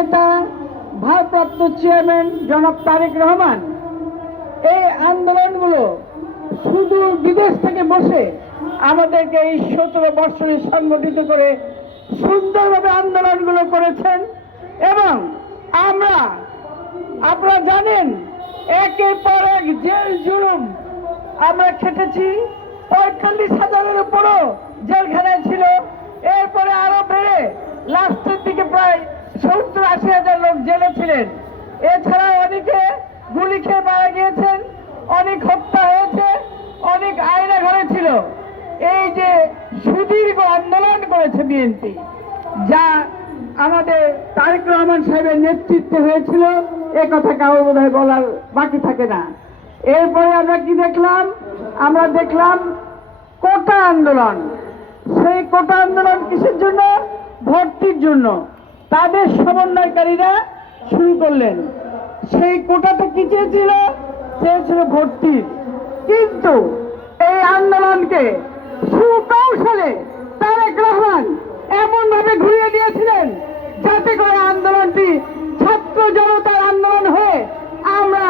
নেতা ভারপ্রাপ্ত চেয়ারম্যান জনাব তারেক রহমান এই আন্দোলনগুলো শুধু বিদেশ থেকে বসে আমাদেরকে এই 17 বছরে সংগঠিত করে সুন্দরভাবে আন্দোলনগুলো করেছেন। এবং আপনারা জানেন একের পর এক জেল জুলুম আমরা খেটেছি। 45,000-এর উপরও জেলখানায় ছিল। এরপরে আরো বেড়ে লাস্টের দিকে প্রায় 70-80,000 লোক জেলে ছিলেন। এছাড়া অনেকে গুলি খেয়ে মারা গিয়েছেন, অনেক হত্যা হয়েছে, অনেক আয়না ঘরে ছিল। এই যে সুদীর্ঘ আন্দোলন করেছে বিএনপি, যা আমাদের তারেক রহমান সাহেবের নেতৃত্বে হয়েছিল, এ কথা কারো বোধহয় বলার বাকি থাকে না। এরপরে আমরা কি দেখলাম? আমরা দেখলাম কোটা আন্দোলন। সেই কোটা আন্দোলন কিসের জন্য? ভর্তির জন্য। তাদের সমন্বয়কারীরা শুরু করলেন। সেই কোটাটা কি চেয়েছিল? চেয়েছিল ভর্তির। কিন্তু এই আন্দোলনকে সুকৌশলে তারেক রহমান এমন ভাবে ঘুরিয়ে দিয়েছিলেন যাতে করে আন্দোলনটি ছাত্র জনতার আন্দোলন হয়ে আমরা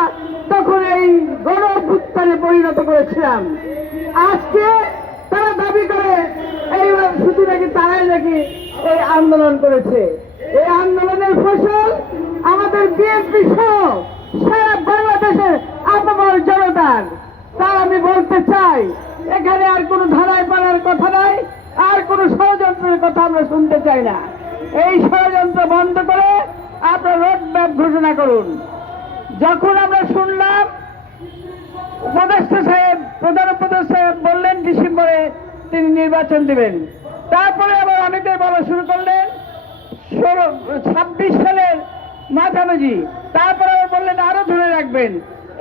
তখন এই গণ অভ্যুত্থানে পরিণত করেছিলাম। আজকে তারা দাবি করে এই শুধু নাকি তারাই নাকি এই আন্দোলন করেছে। এই আন্দোলনের ফসল আমাদের বিএনপি সহ সারা বাংলাদেশের আপামর জনতার। তা আমি বলতে চাই, এখানে আর কোনো ধারায় পাড়ার কথা নাই, আর কোনো ষড়যন্ত্রের কথা আমরা শুনতে চাই না। এই ষড়যন্ত্র বন্ধ করে আপনারা রোডম্যাপ ঘোষণা করুন। যখন আমরা শুনলাম উপদেষ্টা সাহেব, প্রধান উপদেষ্টা সাহেব বললেন ডিসেম্বরে তিনি নির্বাচন দিবেন, তারপরে আবার অনেকেই বলা শুরু করলেন 26 সালের মাঝামাঝি, তারপরে আবার বললেন আরো ধরে রাখবেন।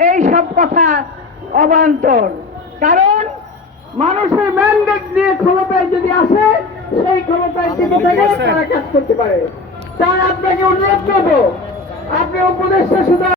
এই সব কথা অবান্তর। কারণ মানুষের ম্যান্ডেট দিয়ে ক্ষমতায় যদি আসে, সেই ক্ষমতায় টিকে থেকে তারা কাজ করতে পারে। তাই আপনাকে অনুরোধ করবো, আপনি উপদেষ্টা শুধু